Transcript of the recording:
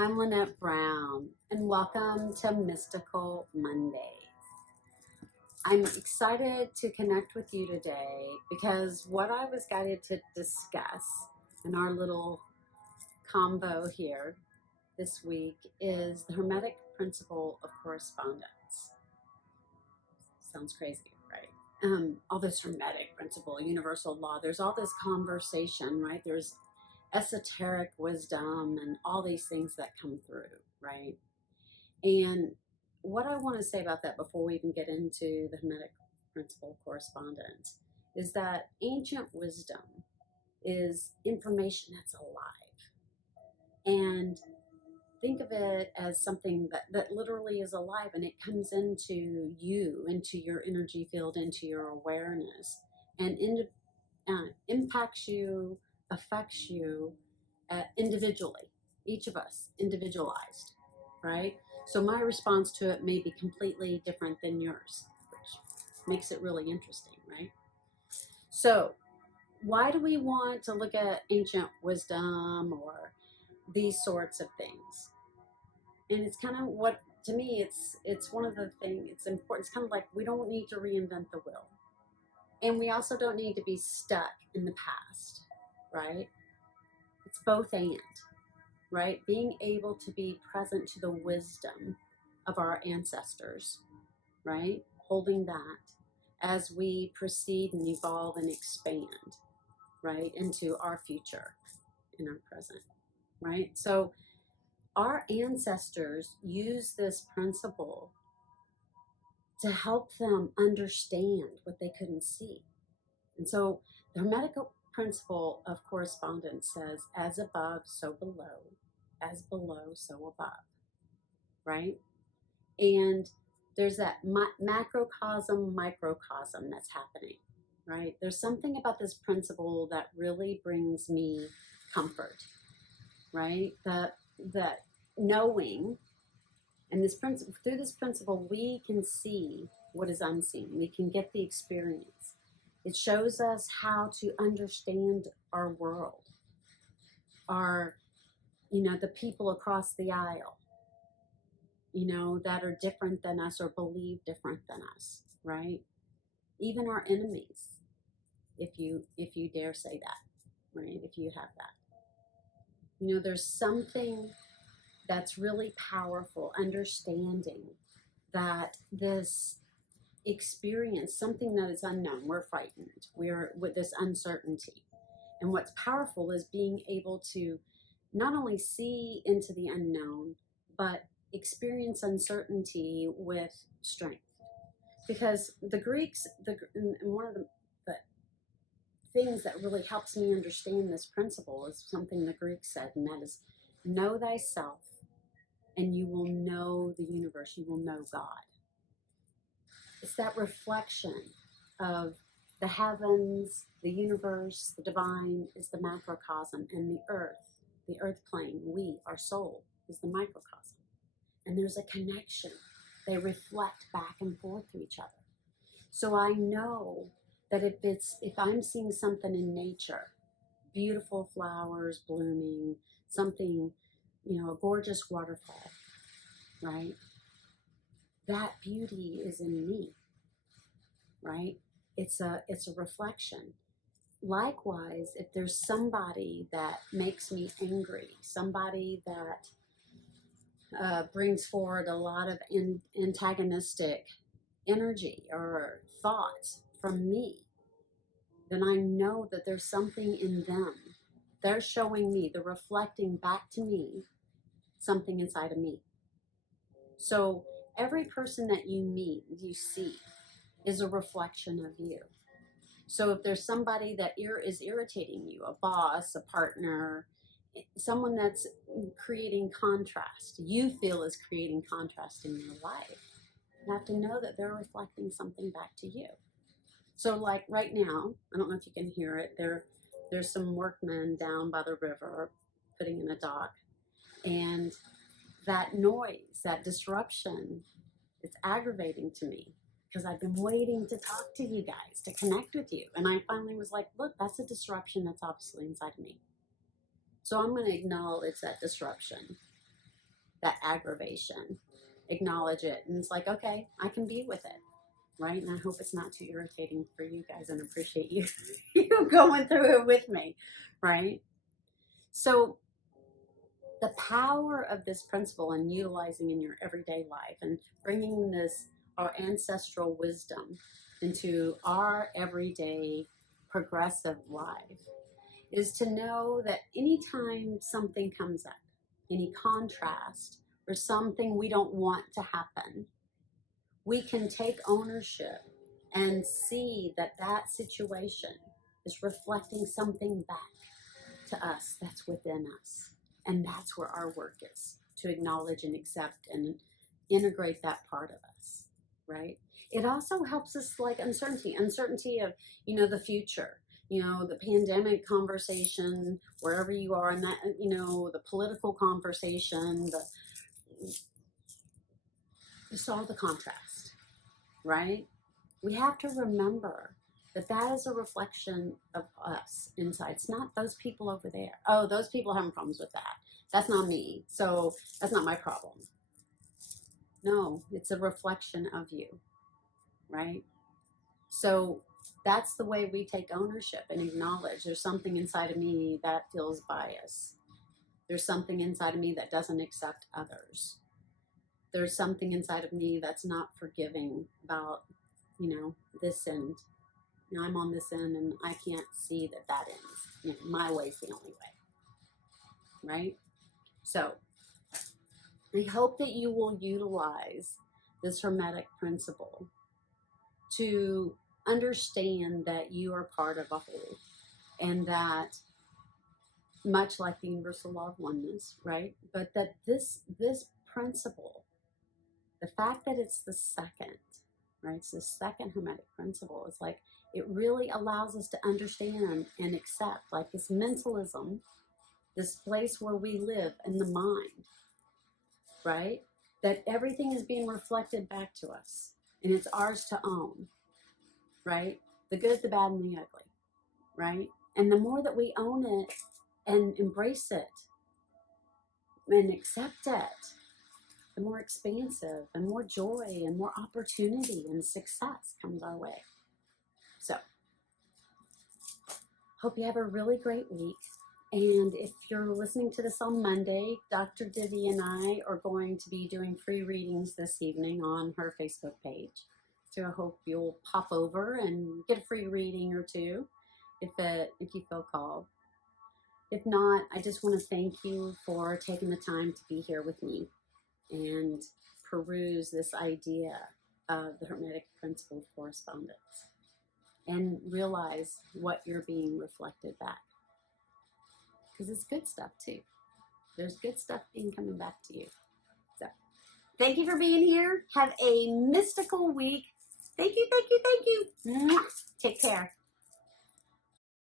I'm Lynette Brown, and welcome to Mystical Mondays. I'm excited to connect with you today because what I was guided to discuss in our little combo here this week is the Hermetic principle of correspondence. Sounds crazy, right? All this Hermetic principle, universal law, there's all this conversation, right? There's esoteric wisdom and all these things that come through, right? And what I want to say about that before we even get into the Hermetic principle of correspondence is that ancient wisdom is information that's alive. And think of it as something that literally is alive, and it comes into you, into your energy field, into your awareness, and impacts you, affects you individually, each of us individualized, right? So my response to it may be completely different than yours, which makes it really interesting, right? So why do we want to look at ancient wisdom or these sorts of things? And it's kind of what, to me, it's one of the things, it's important. It's kind of like we don't need to reinvent the wheel. And we also don't need to be stuck in the past, right? It's both and, right? Being able to be present to the wisdom of our ancestors, right? Holding that as we proceed and evolve and expand, right? Into our future, in our present, right? So our ancestors use this principle to help them understand what they couldn't see. And so the Hermetic principle of correspondence says, as above, so below, as below, so above, right? And there's that macrocosm, microcosm that's happening, right? There's something about this principle that really brings me comfort, right? That knowing, and this principle, through this principle, we can see what is unseen. We can get the experience. It shows us how to understand our world, the people across the aisle, that are different than us or believe different than us, right? Even our enemies, if you dare say that, right? If you have that. There's something that's really powerful, understanding that this experience, something that is unknown, we're frightened, we're with this uncertainty. And what's powerful is being able to not only see into the unknown, but experience uncertainty with strength. Because the Greeks, and one of the things that really helps me understand this principle is something the Greeks said, and that is, know thyself, and you will know the universe, you will know God. It's that reflection of the heavens, the universe, the divine is the macrocosm, and the earth plane, we, our soul, is the microcosm. And there's a connection. They reflect back and forth to each other. So I know that if I'm seeing something in nature, beautiful flowers blooming, something, a gorgeous waterfall, right? That beauty is in me, right? It's a reflection. Likewise, if there's somebody that makes me angry, somebody that brings forward a lot of antagonistic energy or thoughts from me, then I know that there's something in them. They're showing me, they're reflecting back to me something inside of me. So every person that you meet, you see, is a reflection of you. So if there's somebody that is irritating you, a boss, a partner, someone that's creating contrast, you feel is creating contrast in your life, you have to know that they're reflecting something back to you. So like right now, I don't know if you can hear it, there's some workmen down by the river putting in a dock, and that noise, that disruption, it's aggravating to me because I've been waiting to talk to you guys, to connect with you. And I finally was like, look, that's a disruption that's obviously inside of me. So I'm going to acknowledge that disruption. that aggravation. Acknowledge it. And it's like, okay, I can be with it. Right? And I hope it's not too irritating for you guys, and appreciate you, you going through it with me. Right? So the power of this principle and utilizing in your everyday life and bringing this, our ancestral wisdom, into our everyday progressive life is to know that anytime something comes up, any contrast or something we don't want to happen, we can take ownership and see that that situation is reflecting something back to us that's within us. And that's where our work is, to acknowledge and accept and integrate that part of us, right? It also helps us, like uncertainty of, the future, the pandemic conversation, wherever you are in that, the political conversation, just all the contrast, right? We have to remember that is a reflection of us inside. It's not those people over there. Oh, those people are having problems with that. That's not me. So that's not my problem. No, it's a reflection of you, right? So that's the way we take ownership and acknowledge there's something inside of me that feels bias. There's something inside of me that doesn't accept others. There's something inside of me that's not forgiving about, this end. I'm on this end and I can't see that ends. My way's the only way. Right? So I hope that you will utilize this Hermetic principle to understand that you are part of a whole, and that much like the universal law of oneness, right? But that this principle, the fact that it's the second, right? It's the second Hermetic principle. It's like, it really allows us to understand and accept, like this mentalism, this place where we live in the mind, right? That everything is being reflected back to us and it's ours to own, right? The good, the bad, and the ugly, right? And the more that we own it and embrace it and accept it, the more expansive and more joy and more opportunity and success comes our way. So, hope you have a really great week. And if you're listening to this on Monday, Dr. Divi and I are going to be doing free readings this evening on her Facebook page. So I hope you'll pop over and get a free reading or two if you feel called. If not, I just want to thank you for taking the time to be here with me and peruse this idea of the Hermetic principle of correspondence and realize what you're being reflected back. Because it's good stuff too. There's good stuff coming back to you. So thank you for being here. Have a mystical week. Thank you, thank you, thank you. Mwah. Take care.